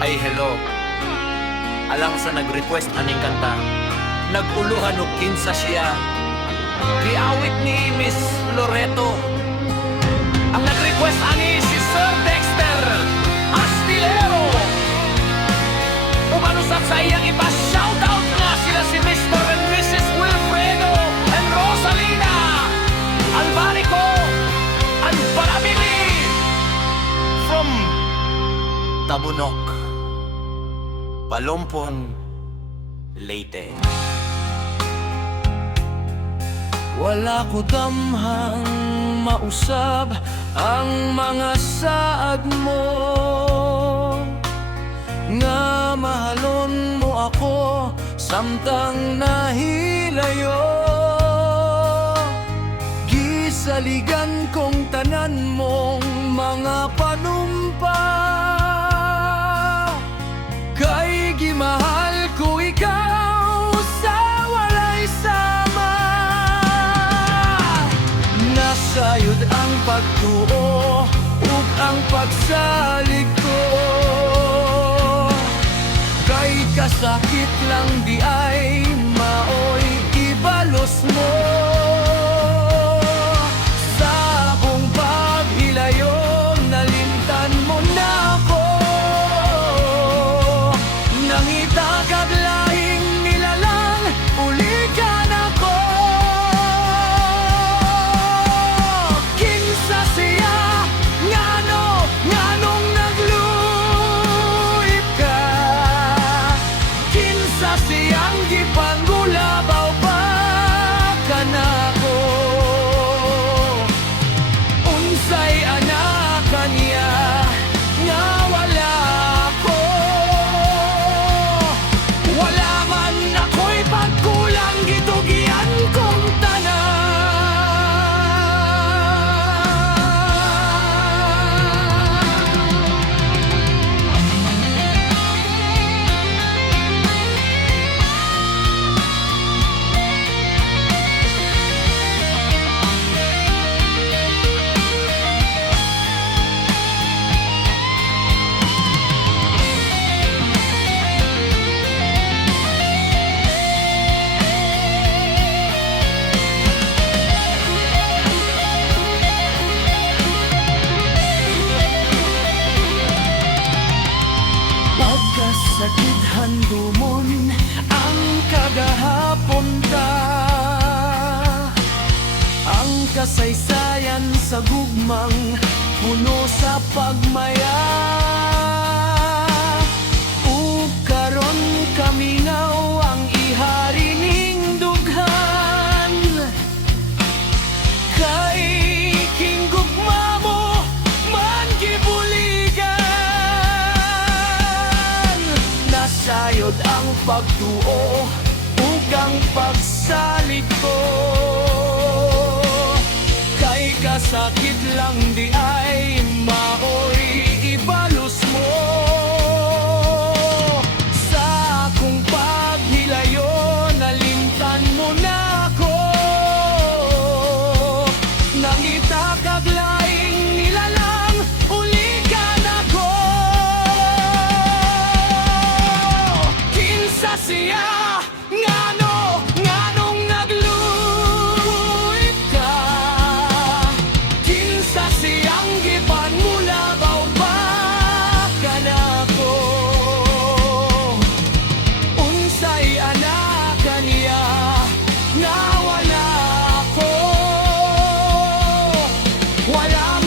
Ay hello, alang sa nag-request aning kanta, naguluhan og kinsa siya. Giawit ni Miss Loreto. Ang nag-request ani si Sir Dexter Astillero. Umanusat sa iyang ipa-shoutout nga sila si Mr. and Mrs. Wilfredo and Rosalina Albarico and family from Tabunok, Palompon, Leyte. Wala ko damhang mausab ang mga saad mo, nga mahalon mo ako samtang nahilayo. Gisaligan kong tanan mong mga panumpa, kay gimahal ko ikaw sa walay sama. Nasayod ang pagtuo ug ang pagsalig ko, kay kasakit lang di ay maoy ibalos mo. Sa akong paghilayo nalimtan mo na ako, nangita kag lahing nilalang ulikan ako. Kinsa siya nganong nagluip ka, kinsa siyang gipangulabaw pa kanako. Unsay anak kaniya nga wala ako, wala man ako'y pagkulang gitugian kong tanan. Pagkasakit handumon ang kagahapon ta, ang kasaysayan sa gugmang puno sa pagmaya. Ug karon kamingaw ang ihari ning dughan, kay kinggugma mo man gibuligan. Nasayod ang pagtuo ug ang pagsalig ko, kay kasakit lang di ay maoy ibalos mo. Sa akong paghilayo nalimtan mo na ako, nangita kag laing nilalang ulikan ako. Kinsa siya nganong nagluip ka, kinsa siyang gipanmulabaw pa kanako. Unsay anak kaniya nga wala ako, wala